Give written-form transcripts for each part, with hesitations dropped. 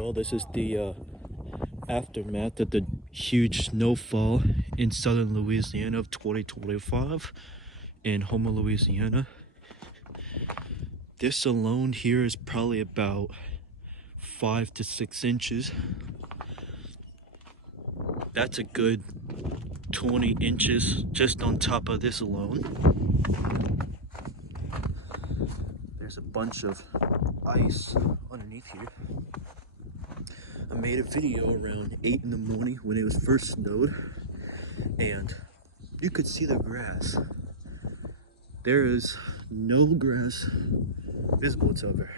Well, this is the aftermath of the huge snowfall in southern Louisiana of 2025 in Houma, Louisiana. This alone here is probably about 5 to 6 inches. That's a good 20 inches just on top of this alone. There's a bunch of ice underneath here. I made a video around 8 in the morning when it was first snowed, and you could see the grass. There is no grass visible whatsoever.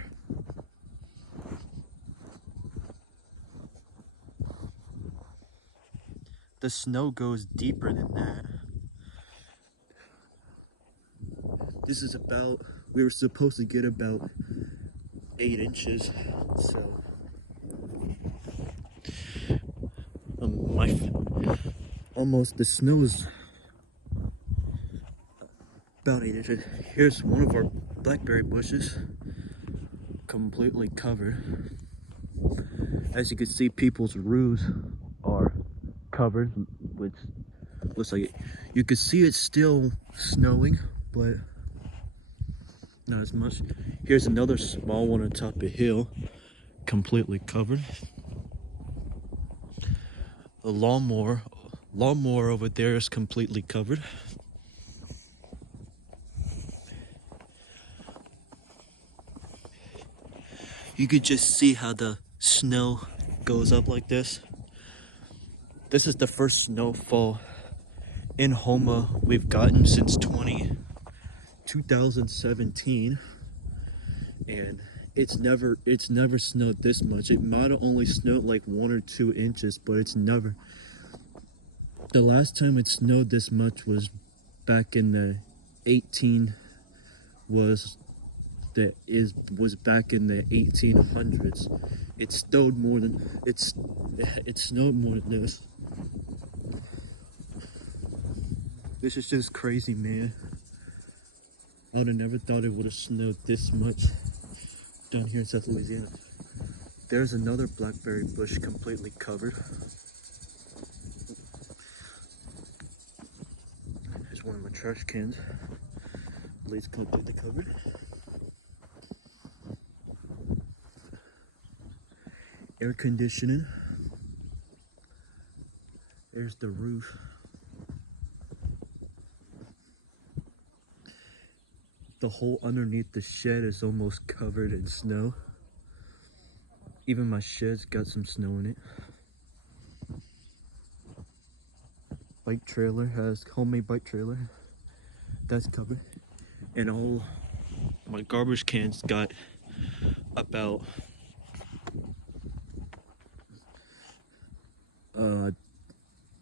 The snow goes deeper than that. This is about, we were supposed to get about 8 inches, so almost the snow is about 8 inches. Here's one of our blackberry bushes, completely covered. As you can see, people's roofs are covered, which looks like it. You can see it's still snowing, but not as much. Here's another small one on top of a hill, completely covered. The lawnmower over there is completely covered. You could just see how the snow goes up like this. This is the first snowfall in Houma we've gotten since 2017, and it's never snowed this much. It might have only snowed like 1 or 2 inches, but it's never. The last time it snowed this much was back in the back in the 1800s. It snowed more than it snowed more than this. This is just crazy, man. I would have never thought it would have snowed this much down here in South Louisiana. There's another blackberry bush completely covered. There's one of my trash cans. It's completely covered. Air conditioning. There's the roof. The hole underneath the shed is almost covered in snow. Even my shed's got some snow in it. Bike trailer has homemade bike trailer. That's covered. And all my garbage cans got about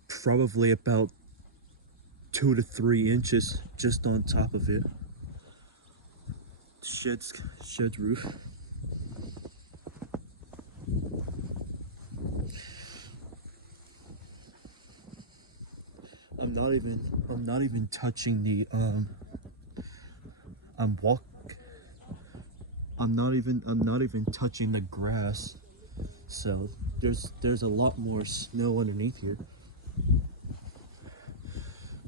probably about 2 to 3 inches just on top of it. Shed's roof. I'm not even touching the I'm not even touching the grass. So there's a lot more snow underneath here.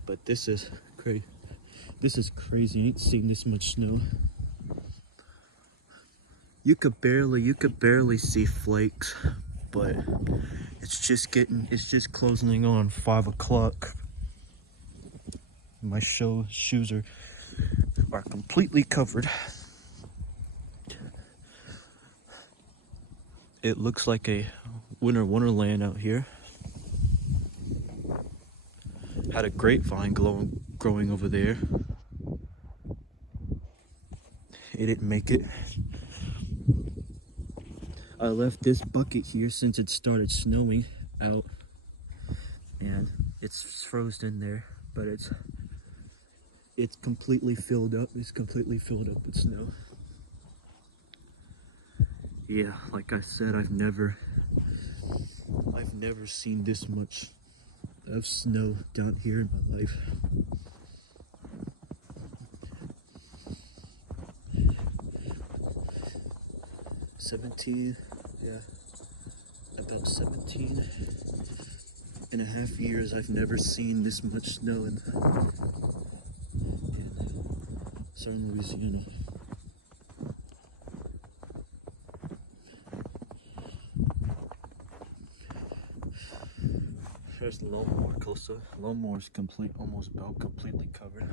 But this is crazy. This is crazy. I ain't seen this much snow. You could barely see flakes, but it's just closing on 5 o'clock. My shoes are completely covered. It looks like a winter wonderland out here. Had a grapevine growing over there. It didn't make it. I left this bucket here since it started snowing out, and it's frozen in there, but it's completely filled up. It's completely filled up with snow. Yeah, like I said, I've never seen this much of snow down here in my life. $17, yeah. about 17 and a half years, I've never seen this much snow in southern Louisiana. There's the lawnmower closer. Lawnmower's almost about completely covered.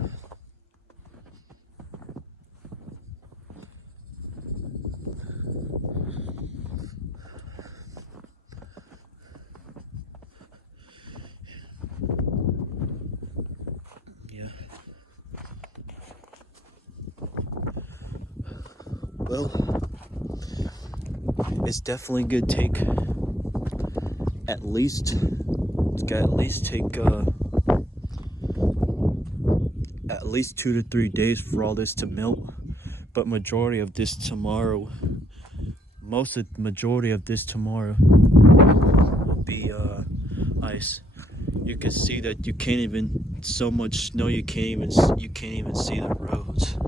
Yeah. Well, it's definitely gonna take at least. It's got at least take at least 2 to 3 days for all this to melt. But majority of this tomorrow. Majority of this tomorrow will be ice. You can see that you can't even, so much snow you can't even see the roads.